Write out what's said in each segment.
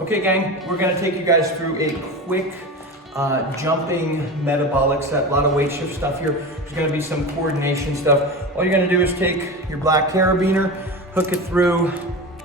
Okay gang, we're gonna take you guys through a quick jumping metabolic set. A lot of weight shift stuff here. There's gonna be some coordination stuff. All you're gonna do is take your black carabiner, hook it through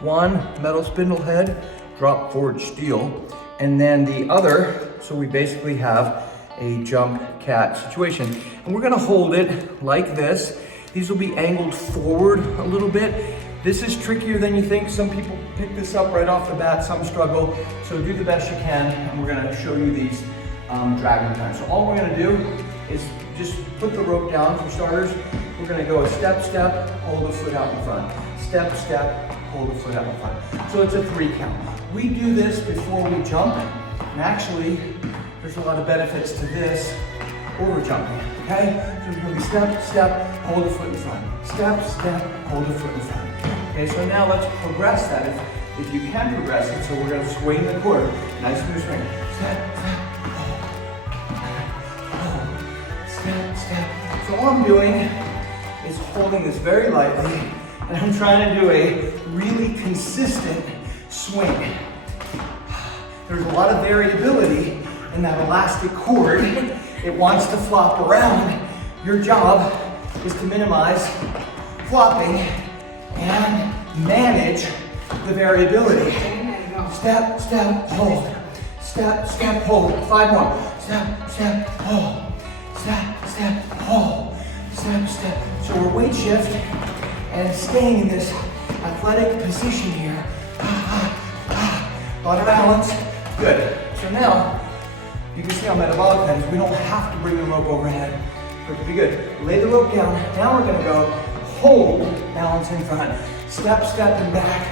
one metal spindle head, drop forged steel, and then the other, so we basically have a jump cat situation. And we're gonna hold it like this. These will be angled forward a little bit. This is trickier than you think. Some people pick this up right off the bat, some struggle. So do the best you can, and we're gonna show you these dragging times. So all we're gonna do is just put the rope down for starters. We're gonna go a step, step, hold the foot out in front. Step, step, hold the foot out in front. So it's a 3 count. We do this before we jump, and actually, there's a lot of benefits to this over jumping, okay? So it's gonna be step, step, hold the foot in front. Step, step, hold the foot in front. Okay, so now let's progress that if you can progress it. So we're gonna swing the cord, nice smooth swing. Step, step, hold, step, step. So all I'm doing is holding this very lightly, and I'm trying to do a really consistent swing. There's a lot of variability in that elastic cord. It wants to flop around. Your job is to minimize flopping and manage the variability. Step, step, hold. Step, step, hold. 5 more. Step, step, hold. Step, step, hold. Step, step. So we're weight shift and staying in this athletic position here. A lot of balance. Good. So now, you can see on metabolic pens, we don't have to bring the rope overhead for it to be good. Lay the rope down. Now we're gonna go hold, balance in front. Step, step, and back.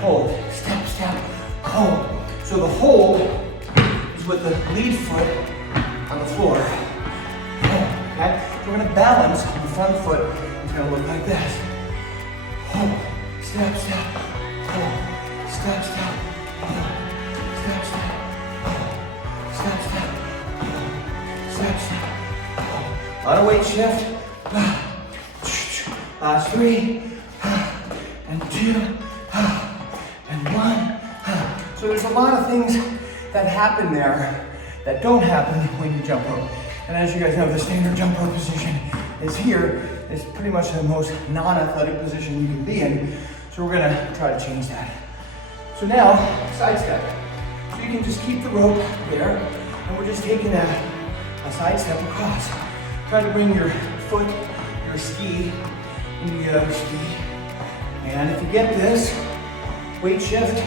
Hold. Step, step, hold. So the hold is with the lead foot on the floor. Hold, okay? So we're gonna balance the front foot. It's gonna look like this. Hold. Step, step, hold. Step, step, hold. Step, step, hold. Step, step, hold. Step, step, hold. A lot of weight shift. Last 3, and 2, and 1. So there's a lot of things that happen there that don't happen when you jump rope. And as you guys know, the standard jump rope position is here. It's pretty much the most non-athletic position you can be in. So we're gonna try to change that. So now, side step. So you can just keep the rope there, and we're just taking a side step across. Try to bring your foot, your ski, into the other ski. And if you get this, weight shift,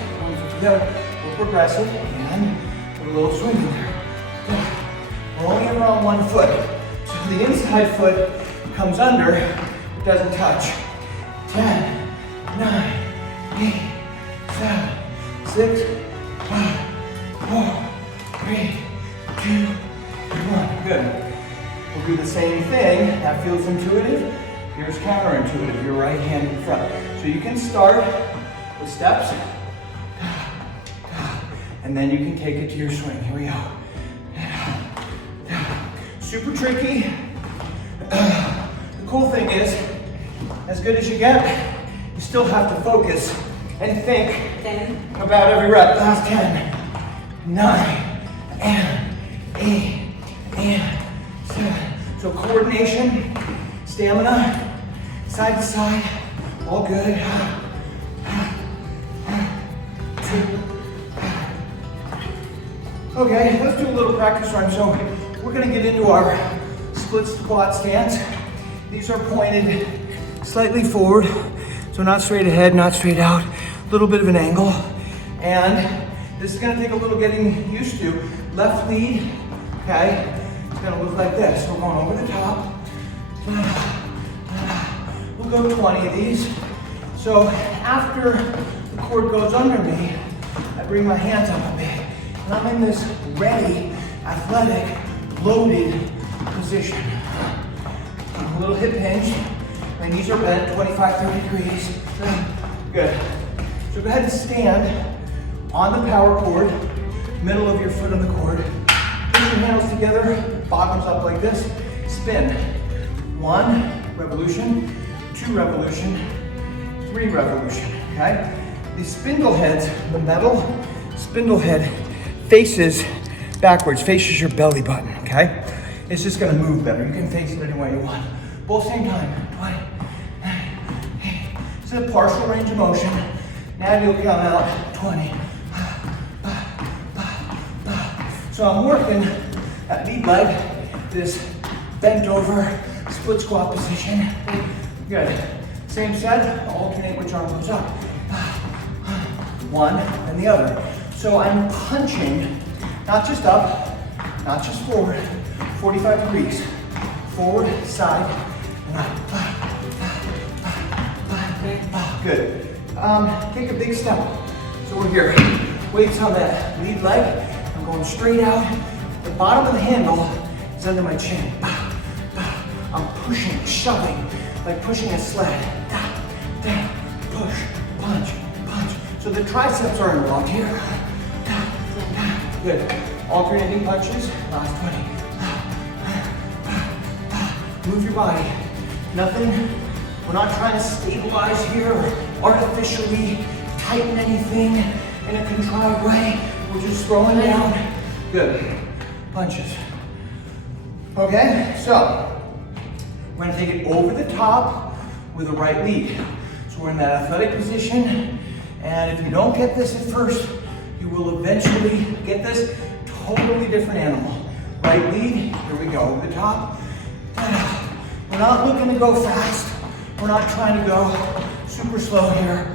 we'll progress it, and put a little swing in there. We're only around 1 foot. So the inside foot comes under, it doesn't touch. 10, 9, 8, 7, 6, 5, 4, 3, 2, 1. Good. We'll do the same thing. That feels intuitive. Here's counterintuitive, your right hand in front. So you can start with steps, and then you can take it to your swing. Here we go. Super tricky. The cool thing is, as good as you get, you still have to focus and think 10. about every rep. Last 10, 9, and 8, and 7. So coordination, stamina, side to side, all good. 2. Okay, let's do a little practice run. So we're gonna get into our split squat stance. These are pointed slightly forward, so not straight ahead, not straight out, a little bit of an angle. And this is gonna take a little getting used to. Left lead, okay? It's gonna look like this. We're going over the top. We'll go 20 of these. So after the cord goes under me, I bring my hands up a bit. And I'm in this ready, athletic, loaded position. A little hip hinge. My knees are bent 25, 30 degrees. Good. So go ahead and stand on the power cord, middle of your foot on the cord. Push your handles together, bottoms up like this. Spin. 1 revolution, 2 revolution, 3 revolution, okay? These spindle heads, the metal spindle head faces backwards, faces your belly button, okay? It's just gonna move better. You can face it any way you want. Both same time, 20. It's a partial range of motion. Now you'll come out 20. So I'm working that lead leg, this bent over split squat position. Good. Same set, alternate which arm goes up. One and the other. So I'm punching, not just up, not just forward, 45 degrees. Forward, side, and up. Good. Take a big step. So we're here. Weights on that lead leg. I'm going straight out. The bottom of the handle is under my chin. I'm pushing, shoving, like pushing a sled. Push, punch, punch. So the triceps are involved here. Good. Alternating punches. Last 20. Move your body. Nothing. We're not trying to stabilize here or artificially tighten anything in a contrived way. We're just throwing down. Good. Punches. Okay, so we're gonna take it over the top with a right lead. So we're in that athletic position, and if you don't get this at first, you will eventually get this. Totally different animal. Right lead, here we go, over the top. We're not looking to go fast. We're not trying to go super slow here.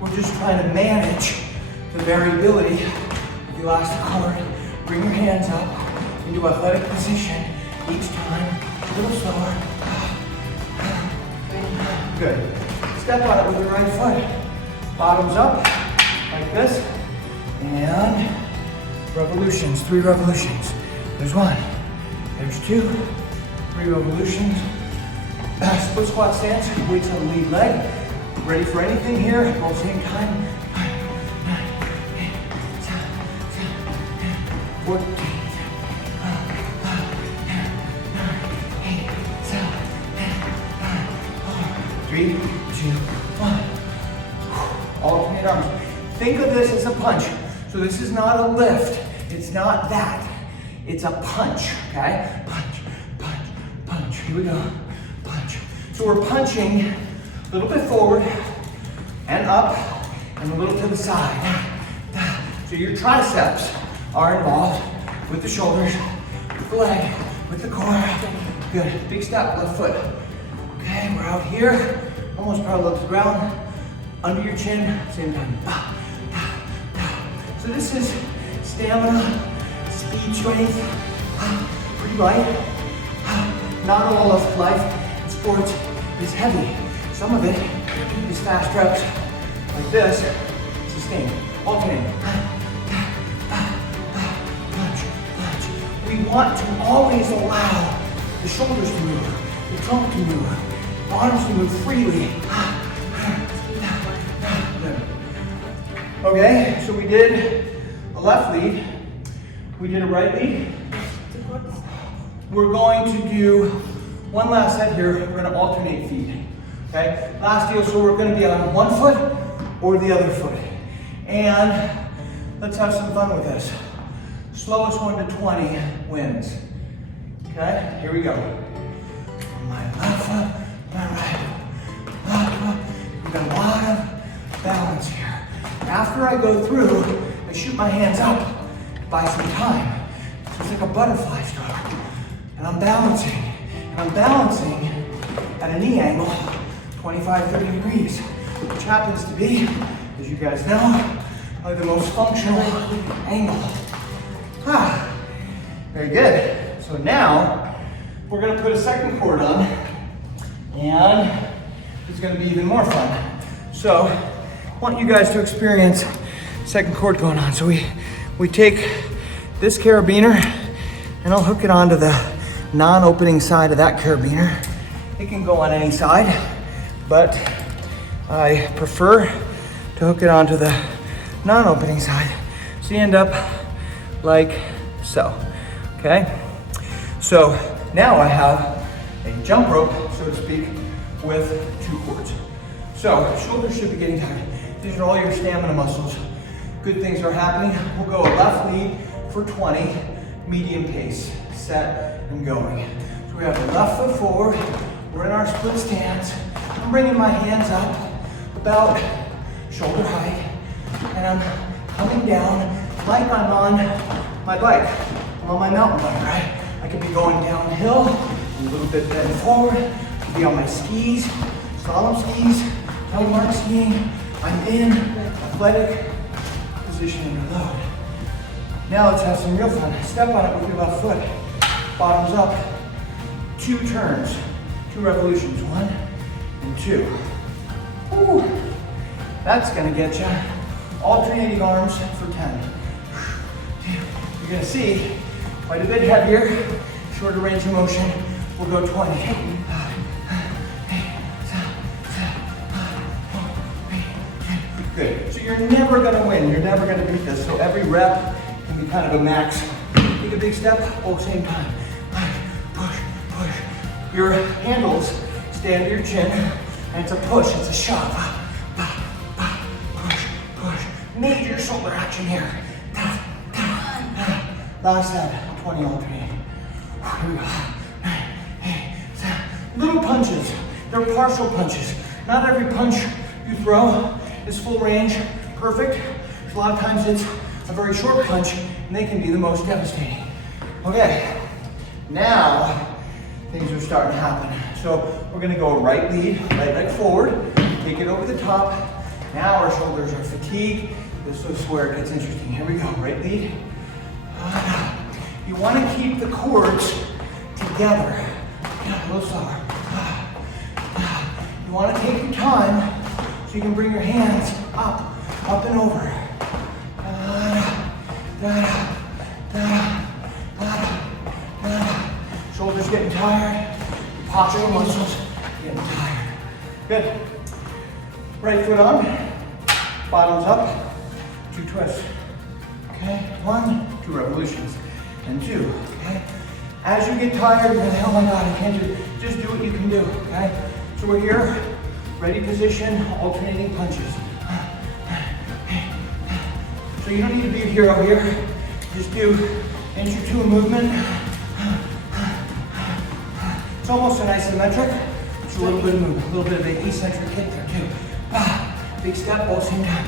We're just trying to manage the variability of the elastic cord. Bring your hands up into athletic position each time, a little slower. Good. Step on it with your right foot. Bottoms up, like this. And revolutions, 3 revolutions. There's 1, there's 2, 3 revolutions. Split squat stance, weights on the lead leg. Ready for anything here, all at the same time. 14. 3, 2, 1. Alternate arms. Think of this as a punch. So this is not a lift. It's not that. It's a punch, okay? Punch, punch, punch. Here we go. Punch. So we're punching a little bit forward and up and a little to the side. So your triceps are involved with the shoulders, with the leg, with the core. Good. Big step, left foot. Okay, we're out here, almost parallel to the ground. Under your chin, same time. So this is stamina, speed, strength, pretty light. Not all of life in sports is heavy. Some of it is fast reps, like this, sustain, alternate. Punch, punch. We want to always allow the shoulders to move, the trunk to move, the arms to move freely. Okay, so we did a left lead, we did a right lead. We're going to do one last set here. We're going to alternate feet. Okay, last deal, so we're going to be on one foot or the other foot. And let's have some fun with this. Slowest 1 to 20 wins. Okay, here we go. My left foot, my right foot. We've got a lot of balance here. After I go through, I shoot my hands up, buy some time. So it's like a butterfly stroke. And I'm balancing. And I'm balancing at a knee angle, 25, 30 degrees, which happens to be, as you guys know, probably the most functional angle. Very good. So now, we're gonna put a second cord on, and it's gonna be even more fun. So, I want you guys to experience second cord going on. So we take this carabiner, and I'll hook it onto the non-opening side of that carabiner. It can go on any side, but I prefer to hook it onto the non-opening side. So you end up like so, okay? So now I have a jump rope, so to speak, with 2 cords. So shoulders should be getting tight. These are all your stamina muscles. good things are happening. We'll go a left lead for 20, medium pace, set and going. So we have the left foot forward, we're in our split stance. I'm bringing my hands up about shoulder height, and I'm coming down like I'm on my bike. I'm on my mountain bike, right? I could be going downhill, a little bit bent forward, I could be on my skis, slalom skis, telemark skiing. I'm in athletic position under load. Now let's have some real fun. Step on it with your left foot. Bottoms up. 2 turns, 2 revolutions, 1 and 2. Woo. That's gonna get you alternating arms for 10. You're gonna see quite a bit heavier, shorter range of motion. We'll go 20. Good. So you're never gonna win. You're never gonna beat this. So every rep can be kind of a max. Take a big step, all same time. Push, push. Your handles stay under your chin, and it's a push, it's a shove. Push, push. Major shoulder action here. Last set, 20 alternating. Here we go. Little punches, they're partial punches. Not every punch you throw is full range, perfect. A lot of times it's a very short punch, and they can be the most devastating. Okay, now things are starting to happen. So we're gonna go right lead, right leg forward, take it over the top. Now our shoulders are fatigued. This is where it gets interesting. Here we go, right lead. You wanna keep the cords together. A little slower. You wanna take your time so you can bring your hands up and over. Shoulders getting tired, postural muscles getting tired. Good. Right foot on, bottoms up, 2 twists. Okay, 1, 2 revolutions, and 2, okay? As you get tired, you're like, oh my God, I can't do it. Just do what you can do, okay? So we're here, ready position, alternating punches. So you don't need to be a hero here. Just do inch or 2 of movement. It's almost an isometric. It's a little bit of movement, a little bit of an eccentric kick there too. Big step, all same time.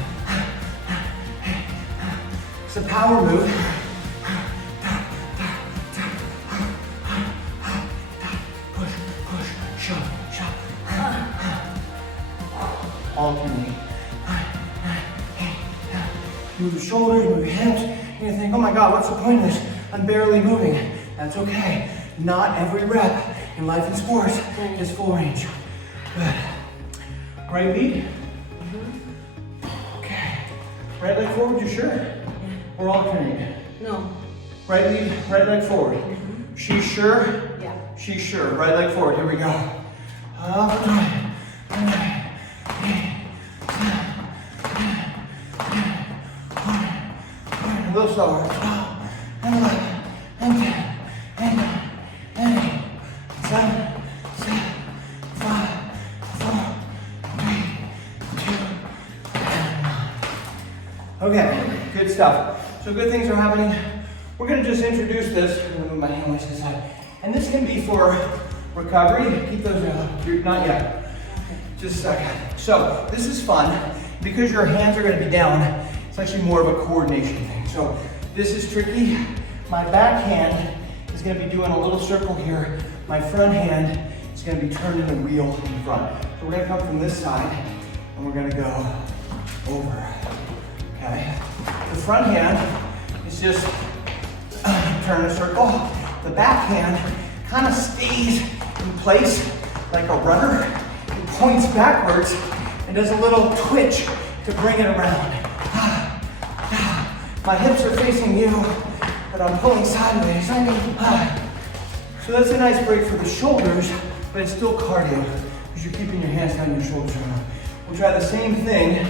It's a power move. Push, push, shove, shove. Alternate. Move your shoulders, move your hips. You're gonna think, oh my God, what's the point of this? I'm barely moving. That's okay. Not every rep in life and sports is full range. Good. Right lead. Okay. Right leg forward, you sure? Yeah. Or alternate? No. Right lead, right leg forward. She's sure? Yeah. She's sure. Right leg forward. Here we go. Up and right. And right. A little slower. 12, and 11, and 10, and 9, and 8, 7, 6, 5, 4, 3, 2, and 1. Okay, good stuff. So good things are happening. We're gonna just introduce this. I'm gonna move my hand to the side. And this can be for recovery. Keep those not yet. Just a second. So this is fun. Because your hands are gonna be down, it's actually more of a coordination thing. So this is tricky. My back hand is gonna be doing a little circle here. My front hand is gonna be turning the wheel in front. So we're gonna come from this side and we're gonna go over, okay? The front hand is just turn a circle. The back hand kind of stays in place like a rudder. It points backwards and does a little twitch to bring it around. My hips are facing you, but I'm pulling sideways. So that's a nice break for the shoulders, but it's still cardio because you're keeping your hands down, your shoulders around. We'll try the same thing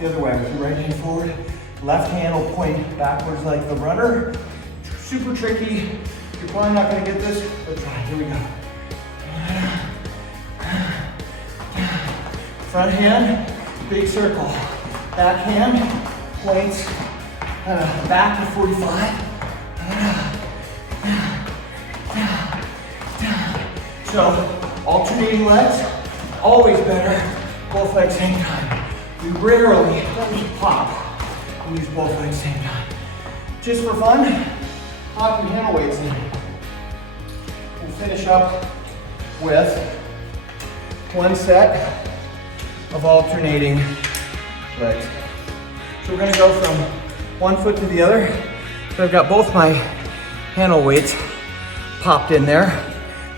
the other way. With your right hand forward, left hand will point backwards like the rudder. Super tricky. You're probably not gonna get this, but try. Here we go. Front hand, big circle. Back hand, points, back to 45. So alternating legs, always better, both legs same time. We rarely, don't pop, and use both legs same time. Just for fun, pop your handle weights in. We'll finish up with one set of alternating legs. So we're gonna go from one foot to the other. So I've got both my handle weights popped in there,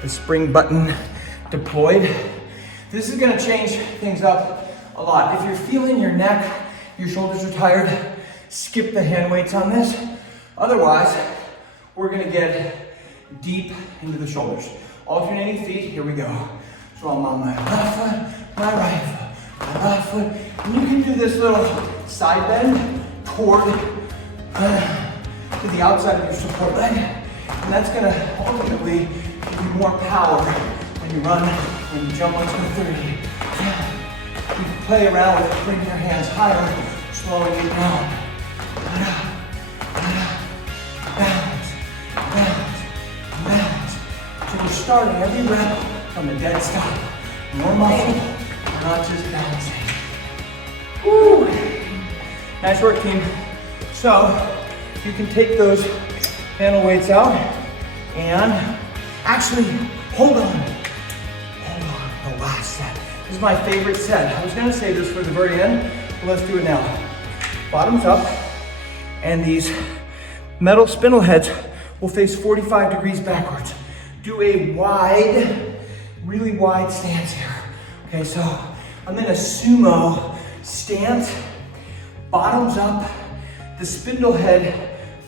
the spring button deployed. This is gonna change things up a lot. If you're feeling your neck, your shoulders are tired, skip the hand weights on this. Otherwise, we're gonna get deep into the shoulders. Alternating feet, here we go. So I'm on my left foot, my right foot, my left foot. And you can do this little side bend toward to the outside of your support leg. And that's gonna ultimately give you more power when you run, when you jump onto the 30. You can play around with bringing your hands higher, slowing it down. Balance, balance, balance. So we're starting every rep from a dead stop. More muscle, we're not just balancing. Woo! Nice work, team. So you can take those handle weights out and actually hold on, the last set. This is my favorite set. I was gonna say this for the very end, but let's do it now. Bottoms up, and these metal spindle heads will face 45 degrees backwards. Do a wide, really wide stance here. Okay, so I'm in a sumo stance, bottoms up, the spindle head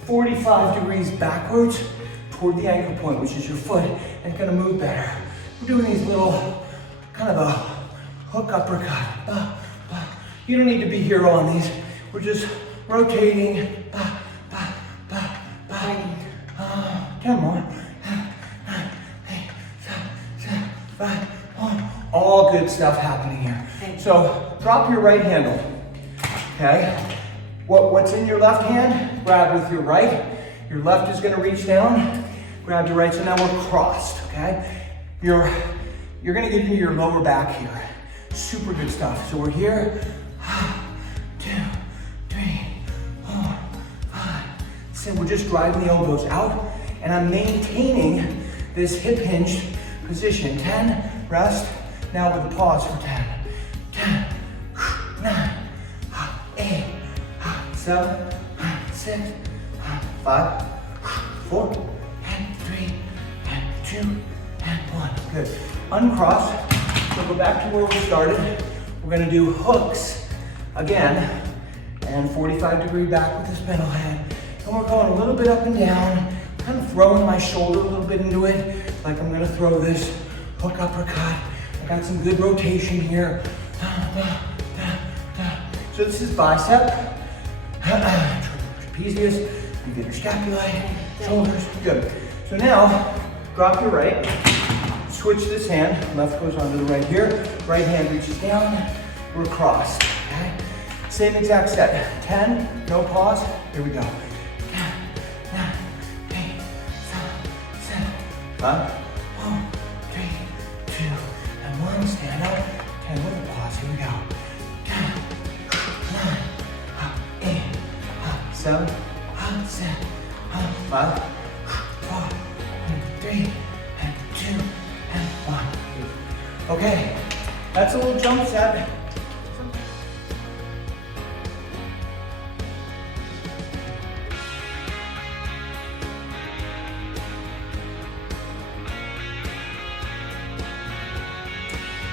45 degrees backwards toward the ankle point, which is your foot, and it's gonna move better. We're doing these little, kind of a hook uppercut. You don't need to be hero on these. We're just rotating. Come on. All good stuff happening here. So drop your right handle, okay? What's in your left hand, grab with your right. Your left is gonna reach down, grab your right, so now we're crossed, okay? You're gonna get into your lower back here. Super good stuff. So we're here, 2, 3, 4, 5, 6. We're just driving the elbows out, and I'm maintaining this hip hinge position. 10, rest. Now with a pause for 10, 10, 9, 8, 7, 6, 5, 4, and 3, and 2, and 1. Good. Uncross. So go back to where we started. We're gonna do hooks again, and 45-degree back with the spindle head. And we're going a little bit up and down, kind of throwing my shoulder a little bit into it, like I'm gonna throw this hook uppercut. I got some good rotation here. So this is bicep, trapezius, you get your scapulae, shoulders, good. So now, drop your right, switch this hand, left goes onto the right here, right hand reaches down, we're crossed, okay? Same exact set, 10, no pause, here we go. 10, 9, 8, 7, 5, 1, 3, 2, and 1, stand up, 10 with a pause, here we go. 10, 9, 8, 7, 6, 5, 4, 3, and 2, and 1. Okay, that's a little jump set.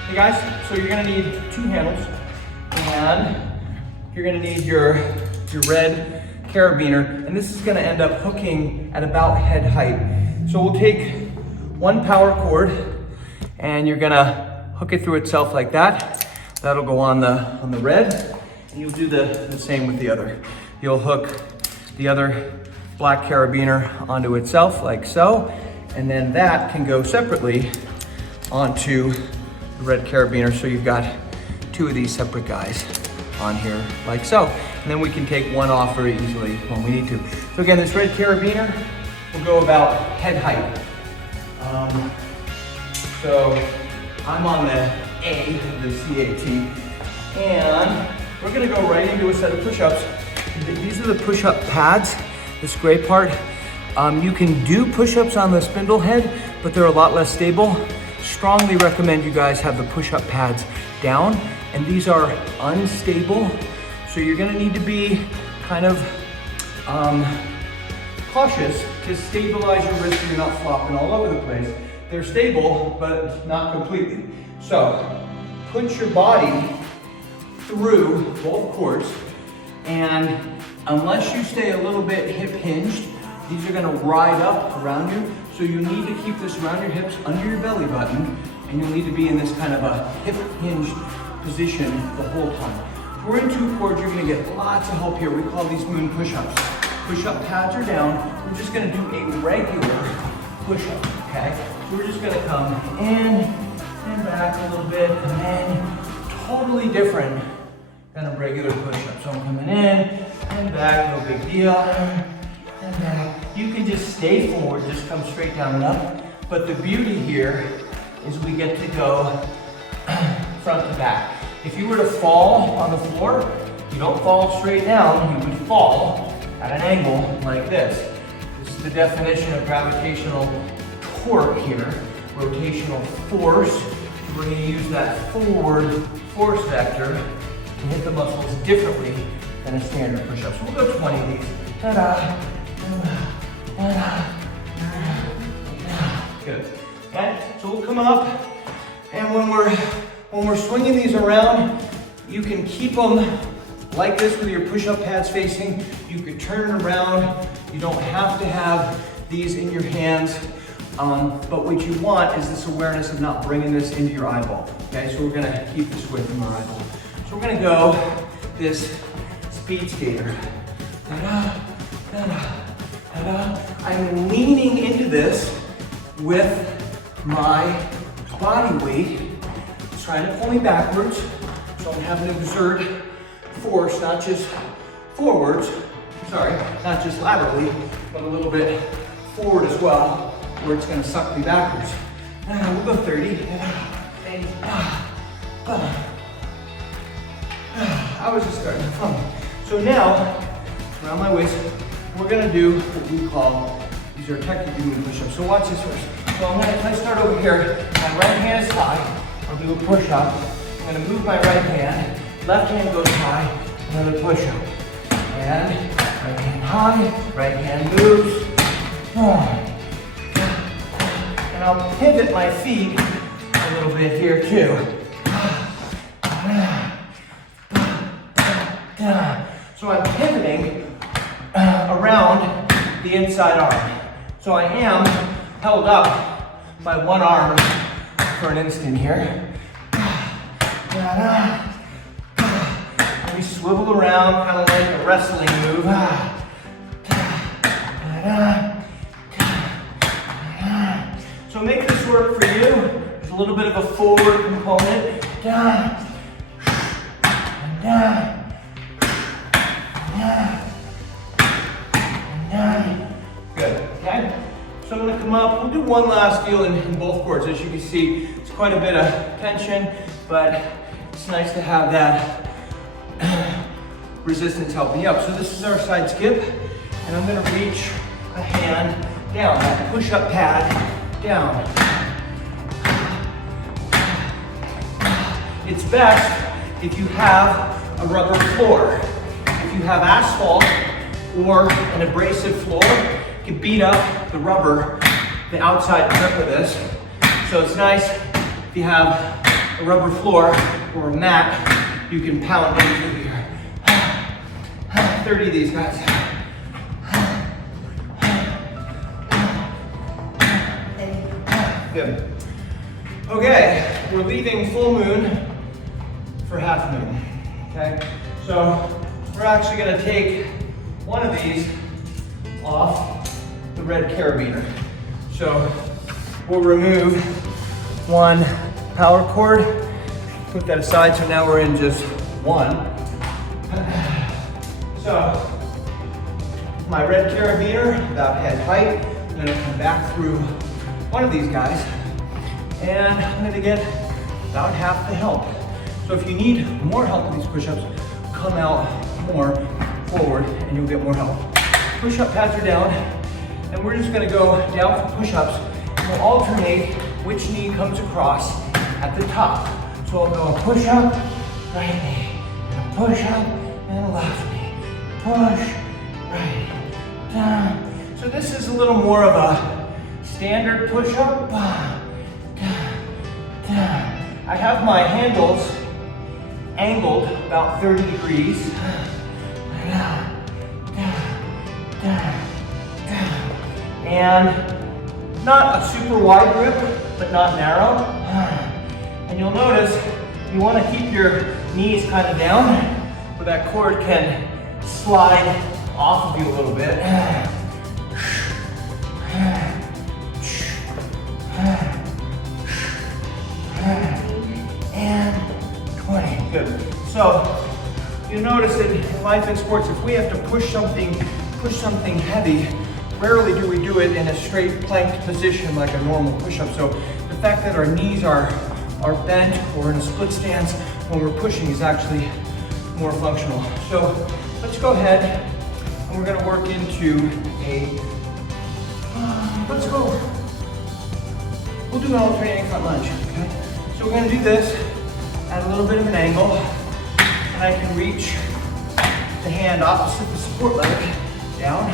Hey guys, so you're gonna need 2 handles, and you're gonna need your red carabiner, and this is gonna end up hooking at about head height. So we'll take 1 power cord, and you're gonna hook it through itself like that. That'll go on the red, and you'll do the same with the other. You'll hook the other black carabiner onto itself like so, and then that can go separately onto the red carabiner, so you've got 2 of these separate guys. on here, like so. And then we can take one off very easily when we need to. So again, this red carabiner will go about head height. So I'm on the A, the CAT, and we're gonna go right into a set of push-ups. These are the push-up pads, this gray part. You can do push-ups on the spindle head, but they're a lot less stable. Strongly recommend you guys have the push-up pads down, and these are unstable, so you're gonna need to be kind of cautious to stabilize your wrist so you're not flopping all over the place. They're stable, but not completely. So put your body through both cords, and unless you stay a little bit hip hinged, these are gonna ride up around you. So you need to keep this around your hips, under your belly button, and you'll need to be in this kind of a hip hinged position the whole time. If we're in 2 cords, you're gonna get lots of help here. We call these moon push-ups. Push-up pads are down. We're just gonna do a regular push-up, okay? So we're just gonna come in and back a little bit, and then totally different than a regular push-up. So I'm coming in and back, no big deal, and back. You can just stay forward, just come straight down and up. But the beauty here is we get to go front to back. If you were to fall on the floor, you don't fall straight down, you would fall at an angle like this. This is the definition of gravitational torque here, rotational force. We're going to use that forward force vector to hit the muscles differently than a standard push-up. So we'll go 20 of these. Ta-da, ta-da, ta-da. Good. Okay, so we'll come up, and when we're swinging these around, you can keep them like this with your push-up pads facing. You could turn it around. You don't have to have these in your hands. But what you want is this awareness of not bringing this into your eyeball. Okay, so we're gonna keep this away from our eyeball. So we're gonna go this speed skater. Da-da, da-da, da-da. I'm leaning into this with my body weight. It's trying to pull me backwards, so I'm having to exert force, not just forwards, not just laterally, but a little bit forward as well, where it's gonna suck me backwards. We'll go 30. I was just starting to fumble. So now, around my waist, we're gonna do what we call, these are technically moon push-ups. So watch this first. So if I start over here, my right hand is high, I'll do a push-up. I'm gonna move my right hand, left hand goes high, another push-up. And right hand high, right hand moves. And I'll pivot my feet a little bit here too. So I'm pivoting around the inside arm. So I am held up by one arm for an instant here. We swivel around kind of like a wrestling move. So make this work for you. There's a little bit of a forward component. Good, okay? So I'm gonna come up, we'll do one last feel in both cords. As you can see, it's quite a bit of tension, but it's nice to have that resistance helping you up. So this is our side skip, and I'm gonna reach a hand down, that push-up pad down. It's best if you have a rubber floor. If you have asphalt or an abrasive floor, you can beat up the rubber, the outside grip of this. So it's nice if you have a rubber floor or a mat, you can pound into here. 30 of these guys. Good. Okay, we're leaving full moon for half moon. Okay, so we're actually going to take one of these off the red carabiner. So we'll remove one power cord, put that aside, so now we're in just one. So, my red carabiner, about head height. I'm gonna come back through one of these guys, and I'm gonna get about half the help. So if you need more help with these push-ups, come out more forward and you'll get more help. Push-up pads are down, and we're just gonna go down for push-ups, and we'll alternate which knee comes across at the top. So I'll go a push-up, right knee, and a push-up, and a left knee. Push, right, down. So this is a little more of a standard push-up. I have my handles angled about 30 degrees. And not a super wide grip, but not narrow. And you'll notice you want to keep your knees kind of down where that cord can slide off of you a little bit. And 20, good. So you notice that in life and sports, if we have to push something heavy, rarely do we do it in a straight planked position like a normal push-up. So the fact that our knees are bent or in a split stance when we're pushing is actually more functional. So let's go ahead and we're gonna work into we'll do an alternating front lunge, okay? So we're gonna do this at a little bit of an angle, and I can reach the hand opposite the support leg, down,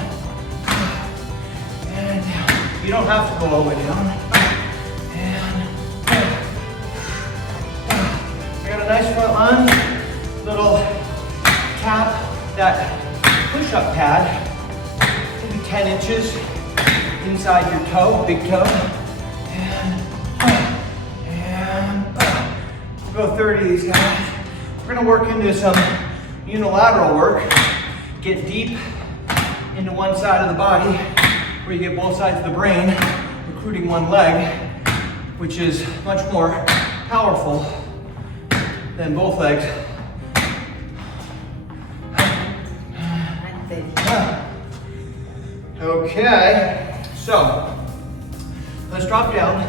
and down. You don't have to go all the way down. And I got a nice front lunge, little tap that push-up pad, maybe 10 inches inside your toe, big toe, and we'll go 30 of these guys. We're gonna work into some unilateral work, get deep into one side of the body where you get both sides of the brain, recruiting one leg, which is much more powerful than both legs. Okay, so let's drop down.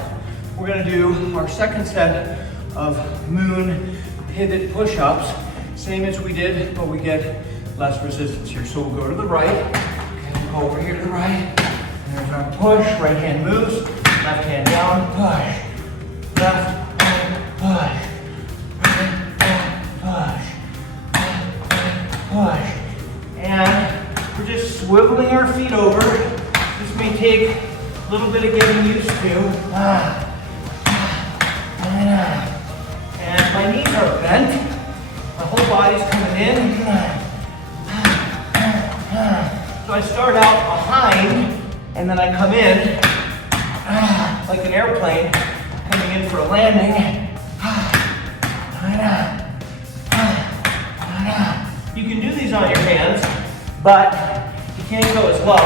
We're gonna do our second set of moon pivot push-ups, same as we did, but we get less resistance here. So we'll go to the right, okay, we'll go over here to the right, and there's our push, right hand moves, left hand down, push, left, push, right, push, push, and we're just swiveling our feet over. This may take a little bit of getting used to. And my knees are bent. My whole body's coming in. So I start out behind, and then I come in like an airplane coming in for a landing. You can do these on your hands, but you can't go as low,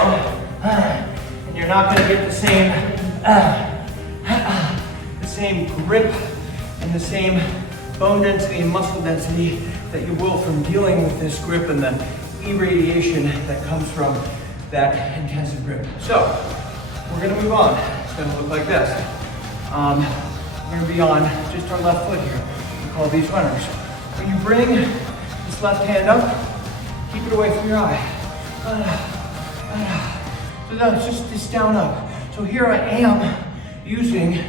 and you're not going to get the same grip and the same bone density and muscle density that you will from dealing with this grip and the irradiation that comes from that intensive grip. So we're going to move on. It's going to look like this. We're going to be on just our left foot here. We call these runners. When you bring this left hand up, keep it away from your eye. So that's just down up. So here I am using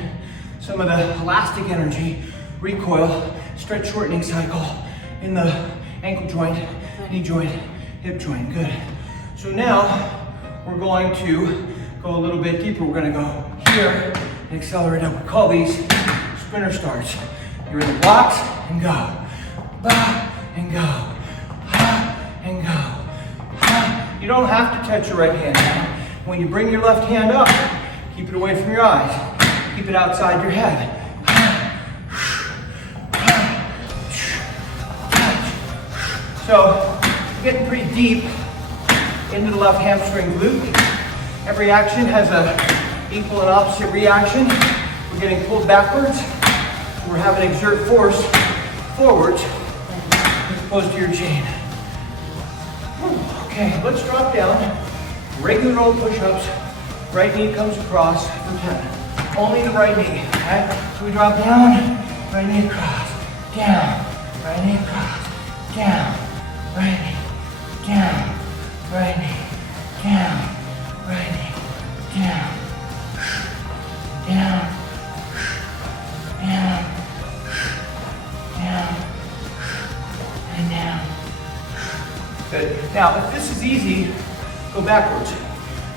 some of the elastic energy, recoil, stretch shortening cycle in the ankle joint, knee joint, hip joint. Good. So now we're going to go a little bit deeper. We're going to go here and accelerate up. We call these sprinter starts. You're in the blocks and go. And go. And go. You don't have to touch your right hand. When you bring your left hand up, keep it away from your eyes. Keep it outside your head. So, we're getting pretty deep into the left hamstring glute. Every action has an equal and opposite reaction. We're getting pulled backwards. We're having to exert force forwards as opposed to your chain. Okay, let's drop down. Regular old push-ups. Right knee comes across for 10. Only the right knee, okay? So we drop down, right knee across, down, right knee across, down, right knee, down, right knee, down, right knee, down, down, down, down, and down. Good. Now, if this is easy, go backwards.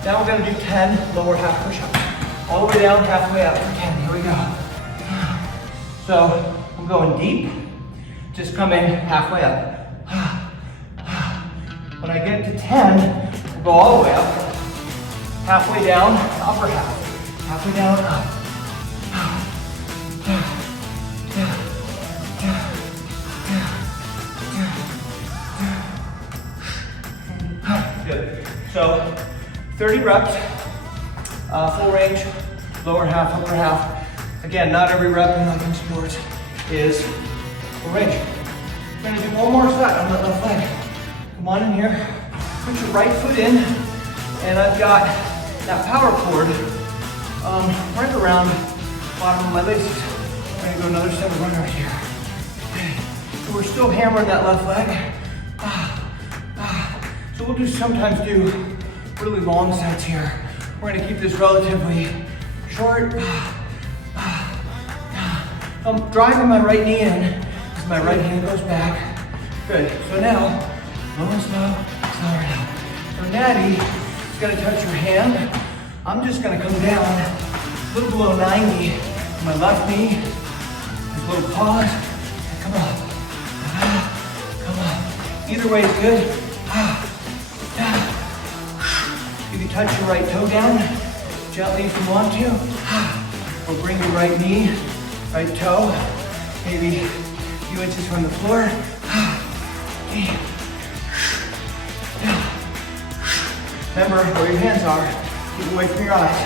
Now we're gonna do 10 lower half push-ups. All the way down, halfway up for 10. Here we go. So, I'm going deep. Just come in halfway up. When I get to 10, we'll go all the way up. Halfway down, upper half. Halfway down, up. Good. So, 30 reps, full range, lower half, upper half. Again, not every rep in nothing sports is full range. We're gonna do one more set on that left leg. Come on in here, put your right foot in, and I've got that power cord right around the bottom of my laces. We're gonna go another set of run right here. Okay. So we're still hammering that left leg. So we'll sometimes do really long sets here. We're gonna keep this relatively short. I'm driving my right knee in as my right hand goes back. Good. So now, low and slow, slower down. So Natty is gonna touch your hand. I'm just gonna come down a little below 90 on my left knee. There's a little pause. Come up. Come up. Either way is good. You can touch your right toe down gently if you want to. Or bring your right knee, right toe, maybe a few inches from the floor. Remember where your hands are. Keep away from your eyes.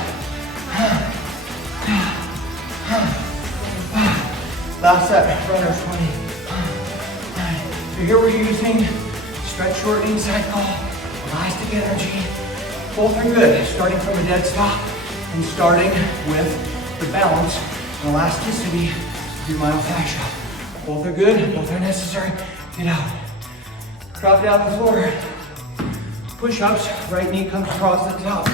Last set, runners 20. So here we're using stretch shortening cycle, elastic energy. Both are good, starting from a dead stop and starting with the balance and elasticity of your myofascia. Both are good, both are necessary. Get out. Drop down the floor. Push-ups, right knee comes across the top.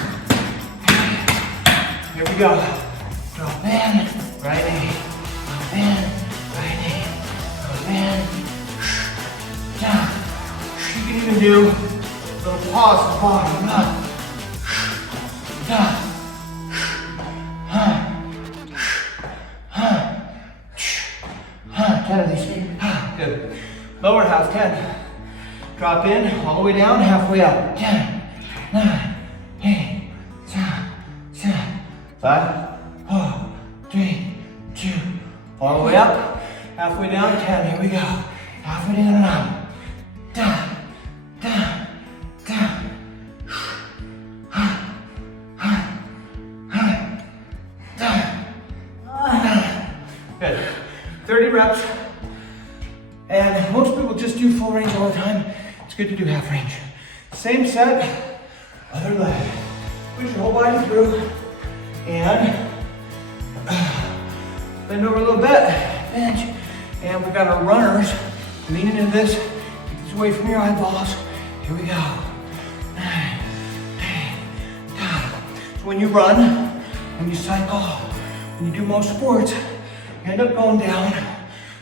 Here we go. Drop in, right knee. Drop in, right knee. Drop in. Down. You can even do a little pause at the bottom. Up. Down. 10 of these. Good. Lower half, 10. Drop in, all the way down, halfway up. 10, 9, 8, 7, 5, 4, 3, 2. All the way up, halfway down, 10. Here we go. Halfway down and up. Down, down, down. Good. 30 reps. And most people just do full range all the time. It's good to do half range. Same set, other leg. Push your whole body through and bend over a little bit, bench. And we've got our runners. Lean into this, keep this away from your eyeballs. Here we go. So when you run, when you cycle, when you do most sports, you end up going down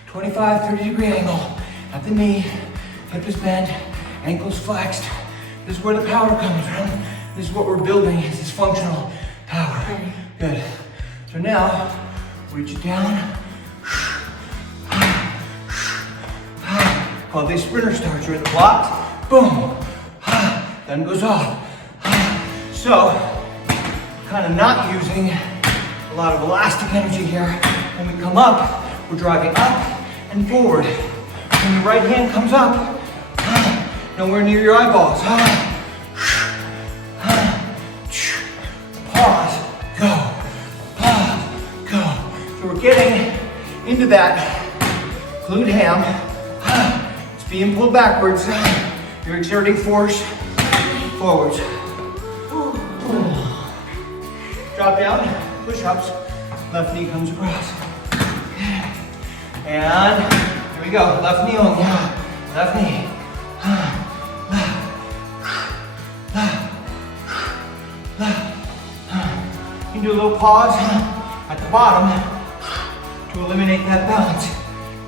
25, 30 degree angle at the knee, hip is bent, ankles flexed. This is where the power comes from. This is what we're building, is this functional power. Good. So now, reach it down. Called these sprinter starts. You're in the blocks, boom, then goes off. So, kind of not using a lot of elastic energy here. When we come up, we're driving up and forward. When your right hand comes up, nowhere near your eyeballs. Pause, go, go. So we're getting into that glute ham. It's being pulled backwards. You're exerting force forwards. Drop down, push-ups, left knee comes across. And here we go, left knee only, left knee. You can do a little pause at the bottom to eliminate that balance.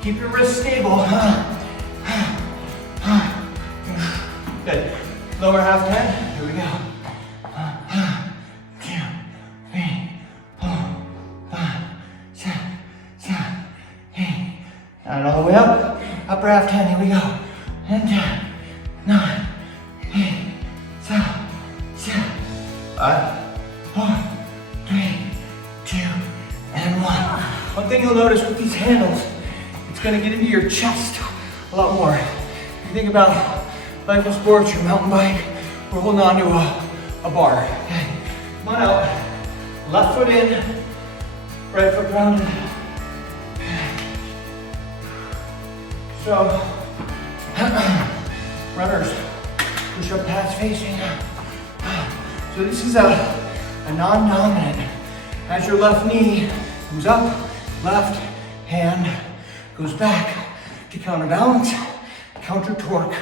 Keep your wrists stable. Good. Lower half 10. Here we go. 2, 3, 4, 5, 6, 7, 8. And all the way up. Upper half 10. Here we go. And 10, 9, 8, 7, 6, 5, 4, 3, 2, and 1. One thing you'll notice with these handles, it's gonna get into your chest a lot more. If you think about life in sports, your mountain bike, we're holding on to a bar. Okay, come on out. Left foot in, right foot grounded. So, runners, push up pads facing. So this is a non-dominant. As your left knee comes up, left hand goes back to counterbalance, counter torque.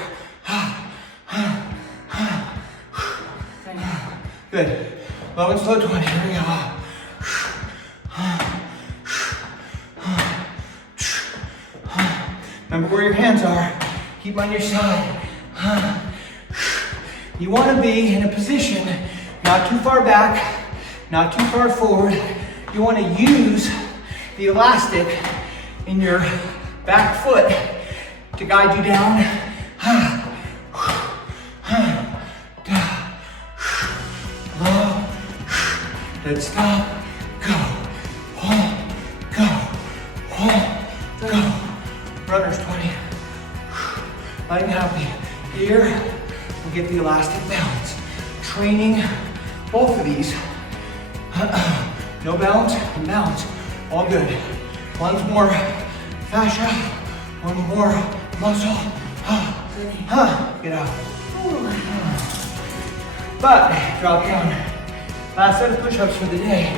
Good. Low and slow 20. Here we go. Remember where your hands are. Keep on your side. You want to be in a position not too far back, not too far forward. You want to use the elastic in your back foot to guide you down. Low, good, stop, go, hold, go, hold, go. Runners 20. Light and happy. Here, we'll get the elastic balance. Training both of these. No balance and balance. All good. One's more fascia, one more muscle. Get out. But drop down. Last set of push-ups for the day.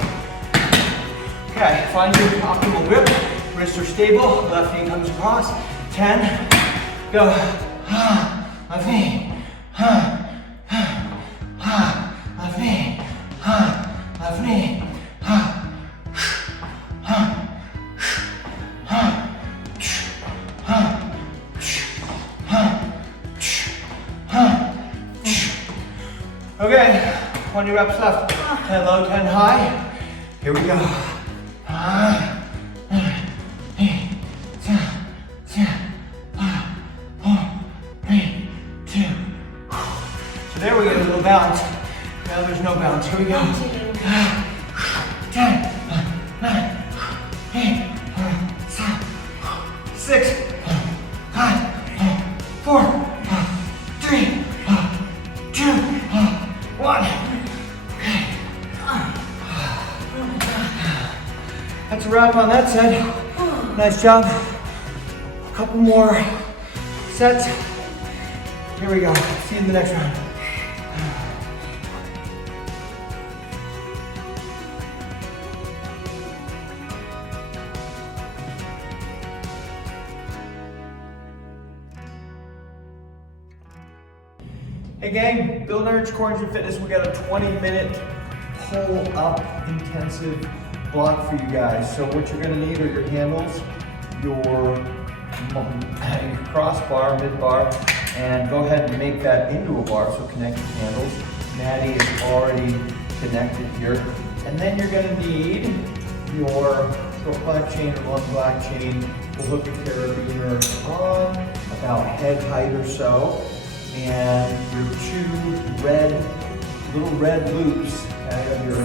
Okay, find your optimal grip. Wrists are stable. Left knee comes across. 10. Go. Left knee. Left knee. Left knee. Okay, 20 reps left. 10 low, 10 high. Here we go. 3, 2. So there we get a little bounce. Now there's no bounce. Here we go. 10, 9, 8, 7, 6, 5, 4, 3, 2, 1. Okay. That's a wrap on that set. Nice job. A couple more sets. Here we go. See you in the next round. Hey gang, Bill Nurch, Core Engine Fitness. We got a 20-minute pull-up intensive block for you guys. So what you're gonna need are your handles, your crossbar, mid-bar, and go ahead and make that into a bar, so connect your handles. Maddie is already connected here. And then you're gonna need your black chain or one black chain. We'll hook a carabiner on about head height or so. And your two little red loops of your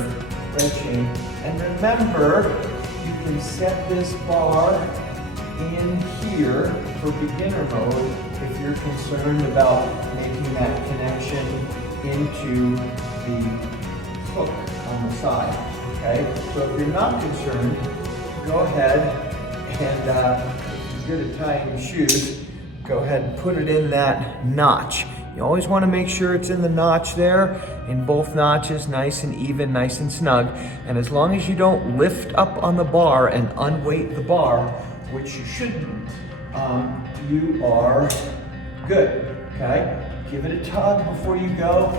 red chain. And remember, you can set this bar in here for beginner mode if you're concerned about making that connection into the hook on the side, okay? So if you're not concerned, go ahead and if you're good at tying your shoes, go ahead and put it in that notch. You always want to make sure it's in the notch there, in both notches, nice and even, nice and snug. And as long as you don't lift up on the bar and unweight the bar, which you shouldn't, you are good, okay? Give it a tug before you go.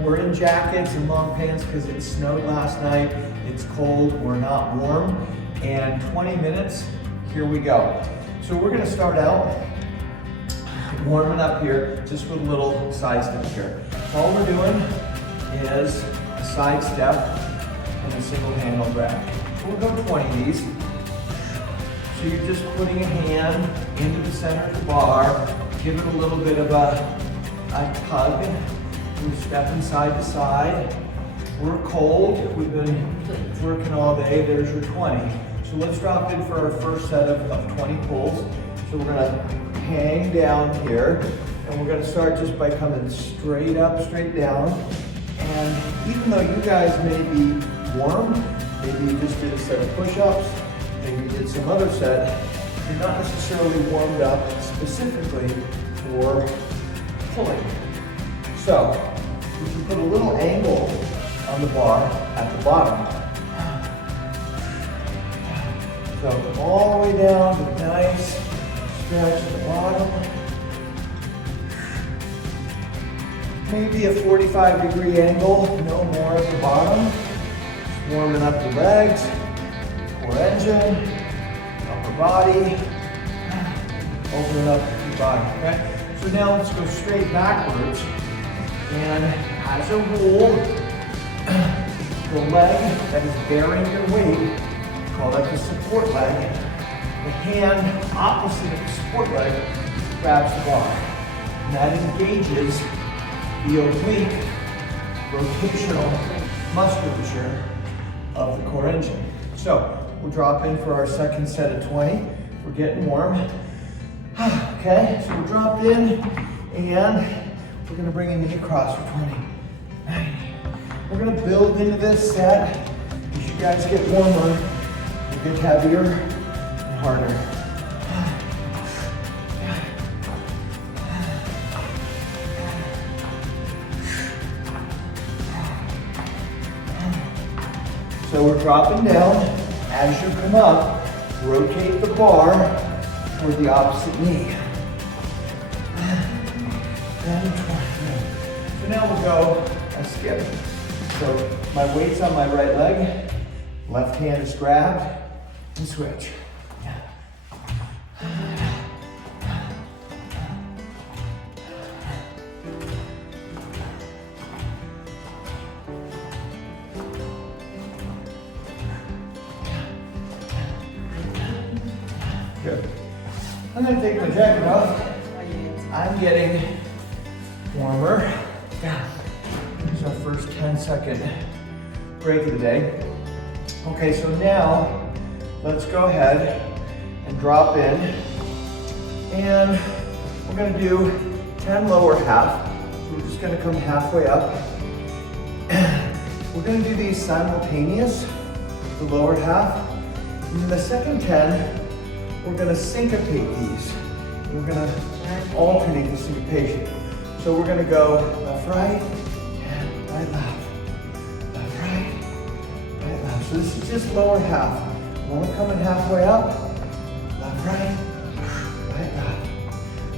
We're in jackets and long pants because it snowed last night. It's cold, we're not warm. And 20 minutes, here we go. So we're gonna start out warming up here just with a little side step here. All we're doing is a side step and a single handle grab. So we'll go 20 of these. So you're just putting a hand into the center of the bar, give it a little bit of a tug, and stepping side to side. We're cold, we've been working all day, there's your 20. So let's drop in for our first set of 20 pulls. So we're gonna hang down here, and we're gonna start just by coming straight up, straight down. And even though you guys may be warm, maybe you just did a set of push-ups, maybe you did some other set, you're not necessarily warmed up specifically for pulling. So we can put a little angle on the bar at the bottom. So come all the way down to a nice stretch at the bottom. Maybe a 45-degree angle, no more at the bottom. Just warming up the legs, core engine, upper body, opening up the body, okay? So now let's go straight backwards. And as a rule, the leg that is bearing your weight, call that the support leg. The hand opposite of the support leg grabs the bar. And that engages the oblique rotational musculature of the core engine. So we'll drop in for our second set of 20. We're getting warm. Okay, so we'll drop in and we're gonna bring a knee across for 20. 90. We're gonna build into this set. As you guys get warmer, you get heavier and harder. So we're dropping down. As you come up, rotate the bar toward the opposite knee. And 20. So now we'll go a skip. So my weight's on my right leg, left hand is grabbed, and switch. Good. I'm gonna take my jacket off. I'm getting warmer. Here's our first 10-second break of the day. Okay, so now let's go ahead and drop in. And we're gonna do 10 lower half. So we're just gonna come halfway up. We're gonna do these simultaneous, the lower half. And in the second 10, we're gonna syncopate these. We're gonna alternate the syncopation. So we're gonna go left, right, and right, left. Left, right, right, left. So this is just lower half. We're only coming halfway up. Left, right, right, left.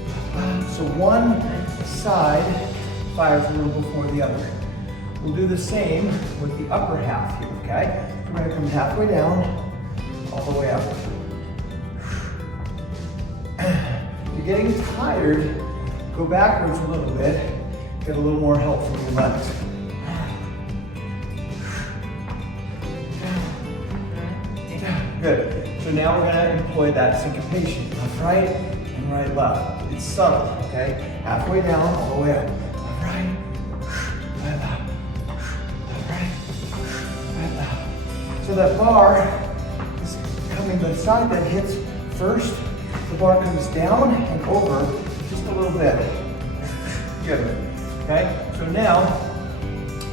Left, left. So one side fires a little before the other. We'll do the same with the upper half here, okay? So we're gonna come halfway down, all the way up. If you're getting tired, go backwards a little bit, get a little more help from your legs. Good. So now we're going to employ that syncopation. Left, right, and right, left. It's subtle, okay? Halfway down, all the way up. Left, right, right, left. Left, right, right, left. So that bar is coming to the side that hits first. The bar comes down and over just a little bit. Good. Okay? So now,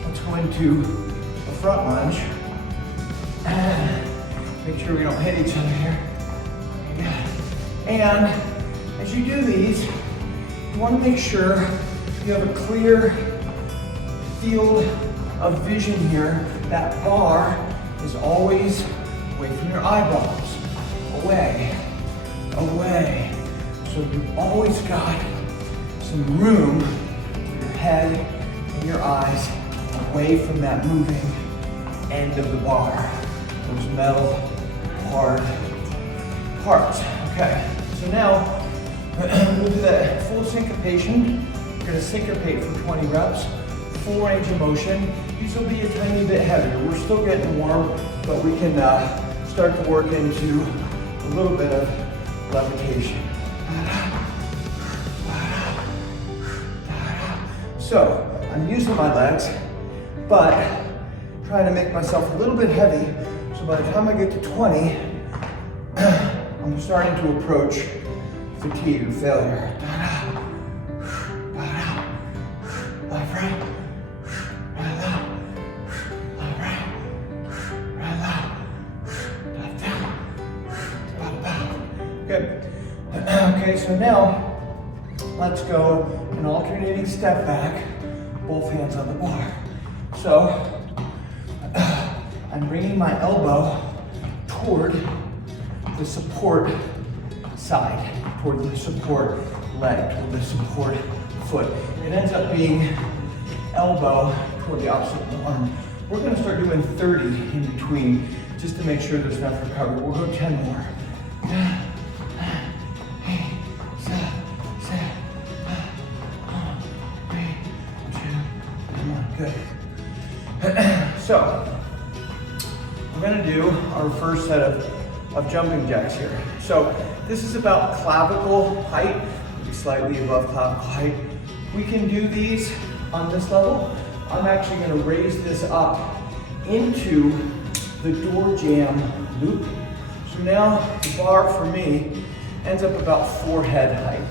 let's go into a front lunge. Make sure we don't hit each other here. And As you do these, you want to make sure you have a clear field of vision here. That bar is always away from your eyeballs. Away, away. So you've always got some room for your head and your eyes away from that moving end of the bar. Those metal, hard parts. Okay, so now we'll do that full syncopation. We're gonna syncopate for 20 reps, full range of motion. These will be a tiny bit heavier. We're still getting warm, but we can start to work into a little bit of levitation. So, I'm using my legs, but trying to make myself a little bit heavy, so by the time I get to 20, I'm starting to approach fatigue and failure. Left, right, left, right, left, down. Good. Okay, so now let's go an alternating step back, both hands on the bar. So I'm bringing my elbow toward the support side, toward the support leg, toward the support foot. It ends up being elbow toward the opposite arm. We're going to start doing 30 in between just to make sure there's enough recovery. We'll go 10 more. Good. So, we're going to do our first set of jumping jacks here. So, this is about clavicle height, maybe slightly above clavicle height. We can do these on this level. I'm actually going to raise this up into the door jamb loop. So now the bar for me ends up about forehead height.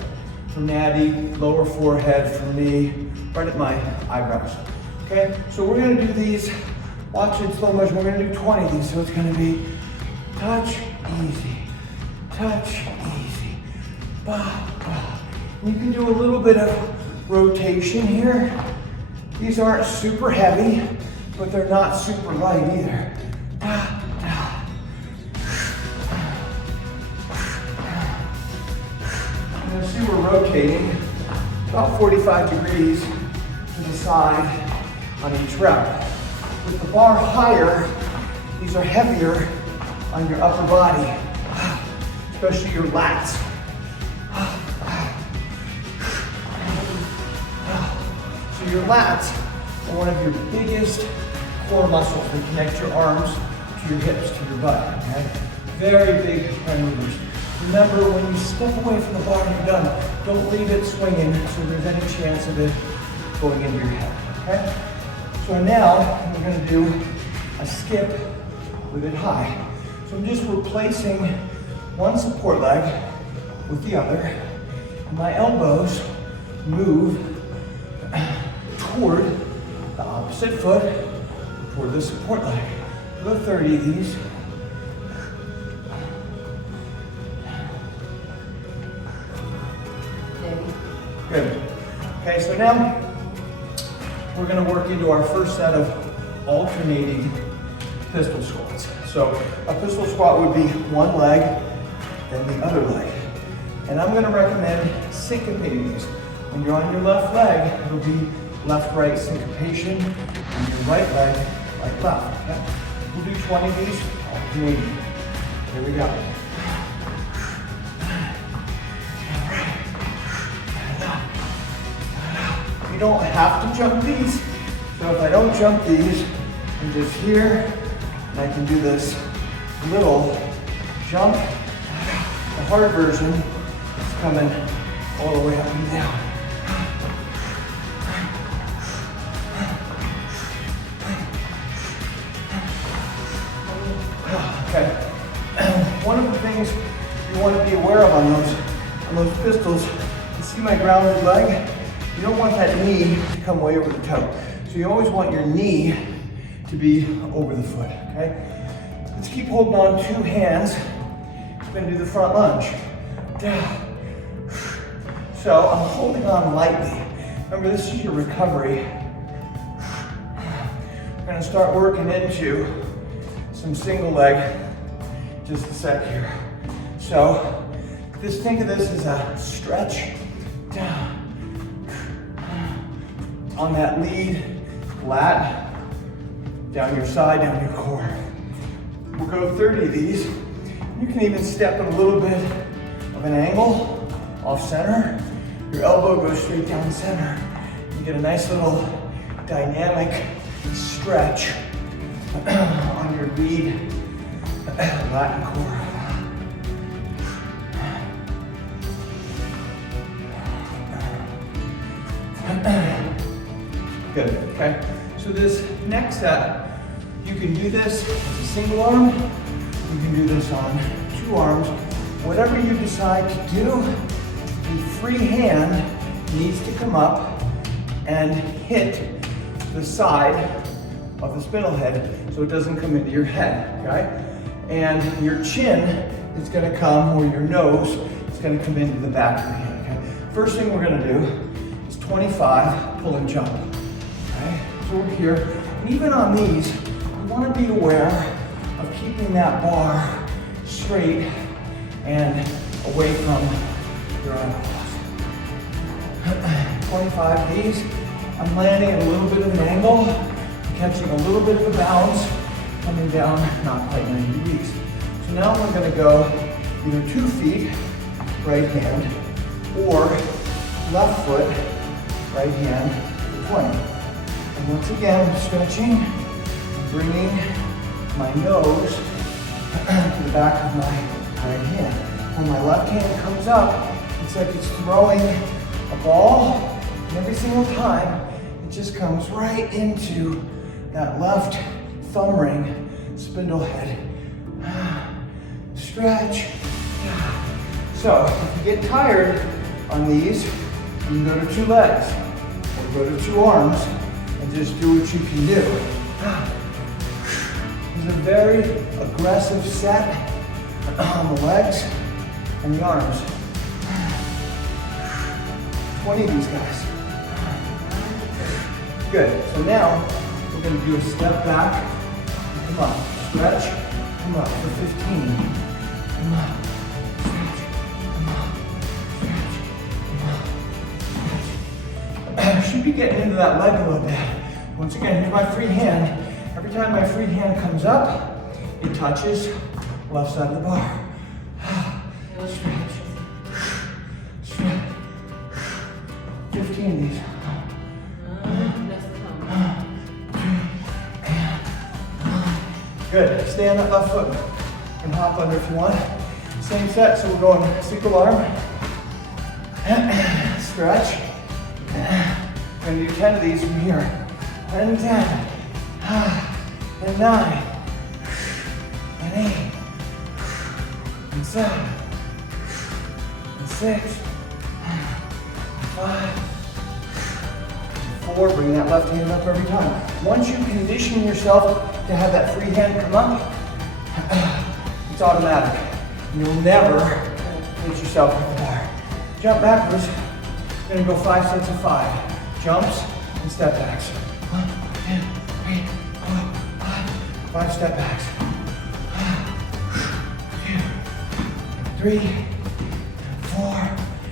For Natty, lower forehead for me, right at my eyebrows. Okay, so we're gonna do these, watch in slow motion, we're gonna do 20 of these, so it's gonna be touch, easy, bah, bah. You can do a little bit of rotation here. These aren't super heavy, but they're not super light either. Da, da. You'll see we're rotating about 45 degrees to the side on each rep. With the bar higher, these are heavier on your upper body, especially your lats. So your lats are one of your biggest core muscles that connect your arms to your hips, to your butt, okay? Very big prime movers. Remember, when you step away from the bar and you're done, don't leave it swinging so there's any chance of it going into your head, okay? So now, we're gonna do a skip with it high. So I'm just replacing one support leg with the other, and my elbows move toward the opposite foot, toward the support leg. We'll go 30 of these. Good. Okay, so now we're going to work into our first set of alternating pistol squats. So a pistol squat would be one leg, then the other leg. And I'm going to recommend syncopating these. When you're on your left leg, it'll be left-right syncopation, and your right leg, right-left. Okay? We'll do 20 of these alternating. Here we go. You don't have to jump these. So if I don't jump these, I'm just here, and I can do this little jump. The hard version is coming all the way up and down. Okay. One of the things you want to be aware of on those pistols, you see my grounded leg? You don't want that knee to come way over the toe. So you always want your knee to be over the foot, okay? Let's keep holding on two hands. We're gonna do the front lunge. Down. So I'm holding on lightly. Remember, this is your recovery. We're gonna start working into some single leg, just a sec here. So just think of this as a stretch down on that lead lat, down your side, down your core. We'll go 30 of these. You can even step at a little bit of an angle off center. Your elbow goes straight down center. You get a nice little dynamic stretch on your lead lat and core. Good, okay? So this next set, you can do this as a single arm, you can do this on 2 arms. Whatever you decide to do, the free hand needs to come up and hit the side of the spindle head so it doesn't come into your head, okay? And your chin is gonna come, or your nose is gonna come into the back of the head, okay? First thing we're gonna do is 25 pull and jump, okay? So we're here, and even on these, you wanna be aware of keeping that bar straight and away from your arm. 25 of these. I'm landing at a little bit of an angle, catching a little bit of a bounce, coming down not quite 90 degrees. So now we're gonna go either 2 feet, right hand, or left foot, right hand, for 20. And once again, I'm stretching, bringing my nose to the back of my right hand. When my left hand comes up, it's like it's throwing a ball, and every single time, it just comes right into that left thumb ring, spindle head. Stretch. So, if you get tired on these, you can go to 2 legs, or go to 2 arms, and just do what you can do. It's a very aggressive set on the legs and the arms. 20 of these guys. Good. So now we're going to do a step back. Come up. Stretch. Come up for 15. Come up. Stretch. Come up. Stretch. Come up. Stretch. Should be getting into that leg a little bit. Once again, here's my free hand. Every time my free hand comes up, it touches left side of the bar. Stretch. Stretch. 15 of these. Good. Stay on that left foot and hop under if you want. Same set, so we're going single arm. Stretch. We're going to do 10 of these from here. And 10. And 9. And 8. And 7. And 6. 5, 4, bring that left hand up every time. Once you condition yourself to have that free hand come up, it's automatic. You'll never hit yourself with the bar. Jump backwards. You're gonna go 5 sets of 5. Jumps and step backs. 1, 2, 3, 4, 5. 5 step backs. 2, 3, 4,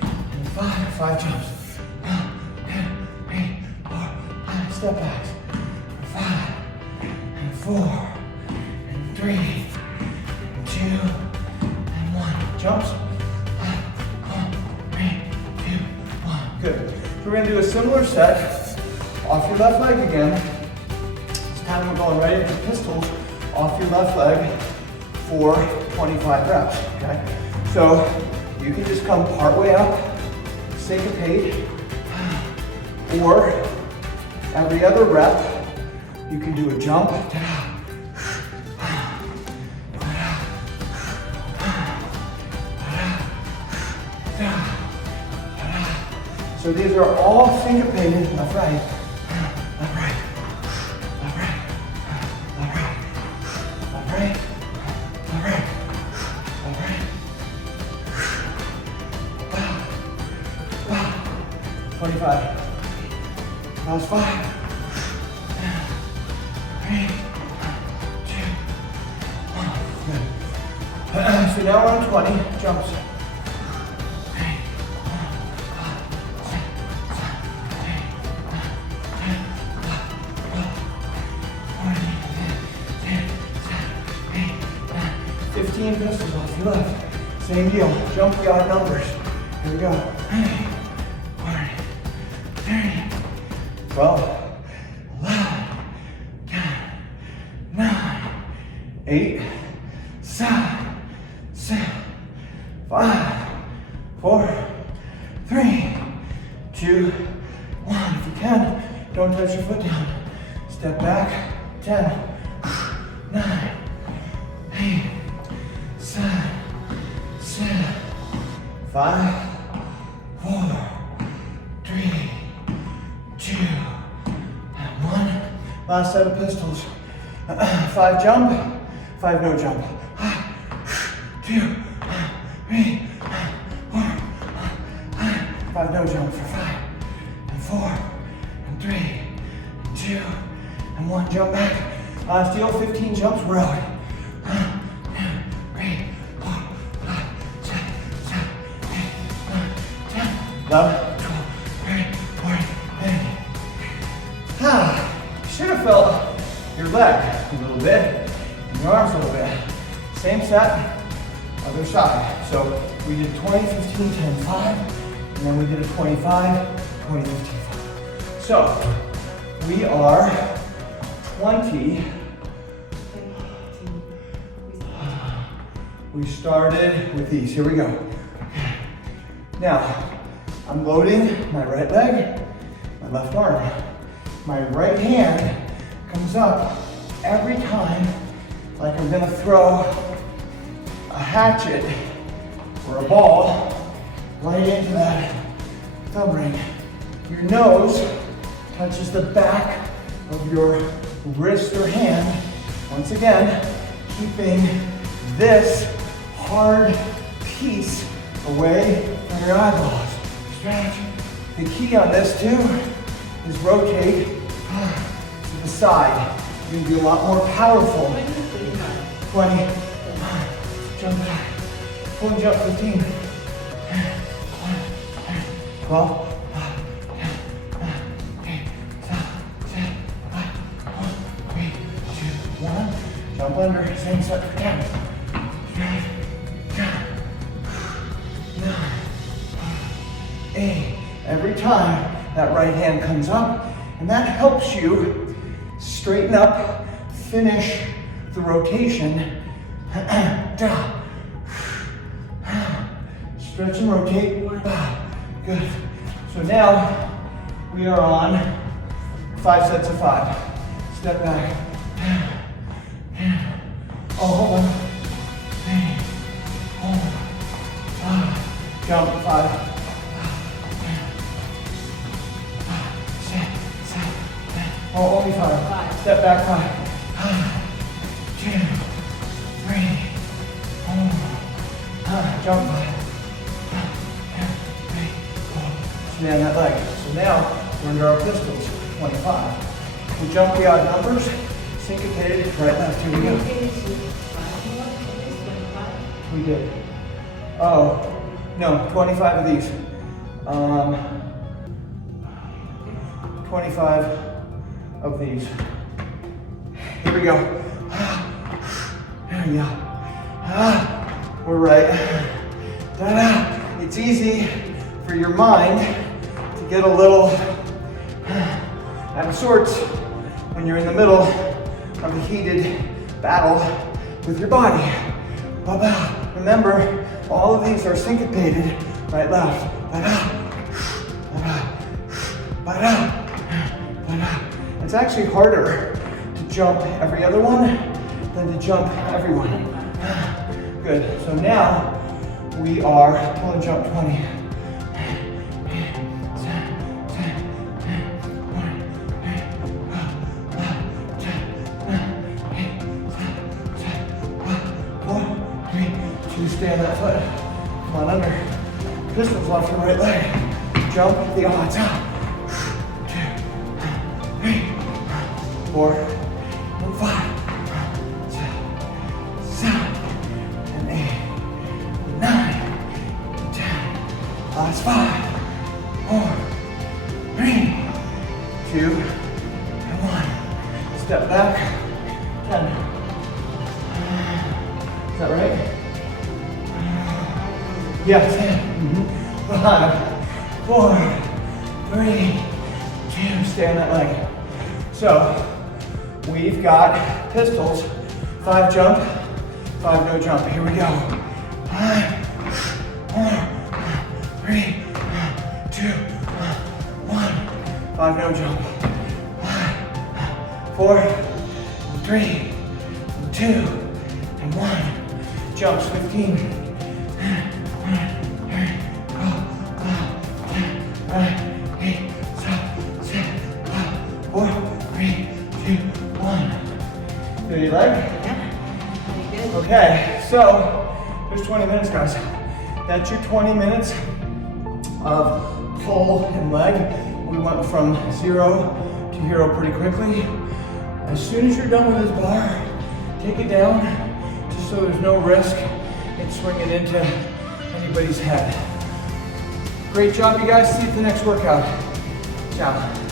and 5. 5 jumps. 3, 4, 5 step backs. 5 and 4 and 3 and 2 and 1. Jumps. 1, 3, 2, 1. Good. So we're gonna do a similar set off your left leg again. This time we're going right into pistols off your left leg for 25 reps. Okay. So you can just come part way up, syncopate, or every other rep, you can do a jump. So these are all syncopated, left, right, left, right, left, right, left, right, left, right, left, right, left, right. Wow. 25. Last 5. 3, 2, 1. Good. So now we're on 20 jumps. 15 pistols off your left. Same deal. Jump the odd numbers. Here we go. 40, 30, 12, 11, 10, 9, 8, 7, 6, 5, 4, 3, 2, 1. If you can, don't touch your foot down. Step back. 10, 9, 8, 7, 6, 5, 4, 3, 2, and 1. Last set of pistols. 5 jump, 5 no jump. 2, 3, 4, 5 no jump for 5, and 4, and 3, and 2, and 1. Jump back. Last deal, 15 jumps, we're out. 11, 12, 13, 14, 15. You should have felt your leg a little bit, and your arms a little bit. Same set, other side. So we did 20, 15, 10, 5, and then we did a 25, 20, 15, 5. So we are 20. We started with these. Here we go. Okay. Now, I'm loading my right leg, my left arm. My right hand comes up every time like I'm gonna throw a hatchet or a ball right into that thumb ring. Your nose touches the back of your wrist or hand. Once again, keeping this hard piece away from your eyeballs. Stretch. The key on this too is rotate to the side. You're gonna be a lot more powerful. 20. Jump back. Full jump 15. 12. 1. Jump under, same set for 10. 9, 8. Every time that right hand comes up, and that helps you straighten up, finish the rotation. Stretch and rotate. Good. So now we are on 5 sets of 5. Step back. Oh, hold on. 3, 4, 5. Jump 5. 6, 7, 8. Oh, only 5. Step back 5. 2, 3, 4. Jump 5. 3, 4. Stand that leg. So now we're under our pistols. 25. We jump the odd numbers. Syncopated, right, left, here we go. We did. Oh, no, 25 of these. 25 of these. Here we go. There we go. We're right. It's easy for your mind to get a little out of sorts when you're in the middle of a heated battle with your body. Remember, all of these are syncopated, right, left. It's actually harder to jump every other one than to jump every one. Good, so now we are pull and jump 20. 4, 3, 2, stay on that foot. Come on under. Pistols off your right leg. jump the odds. 2, 3, 4, and 5, 6, 7, and 8, 9, 10. Last 5, 4, 3, 2, and 1. Step back. 10. Is that right? Yeah, 10. 5, 4, 3, 2. Stay on that leg. So, we've got pistols. 5 jump, 5 no jump. Here we go. 5, 4, 3, 2, 1. 5 no jump. 5, 4, 3, 2, and 1. Jumps 15. 4, 3, 2, 1. Feel your leg? Yeah. Pretty good. Okay, so there's 20 minutes, guys. That's your 20 minutes of pull and leg. We went from 0 to hero pretty quickly. As soon as you're done with this bar, take it down, just so there's no risk in swinging into anybody's head. Great job, you guys. See you at the next workout. Ciao.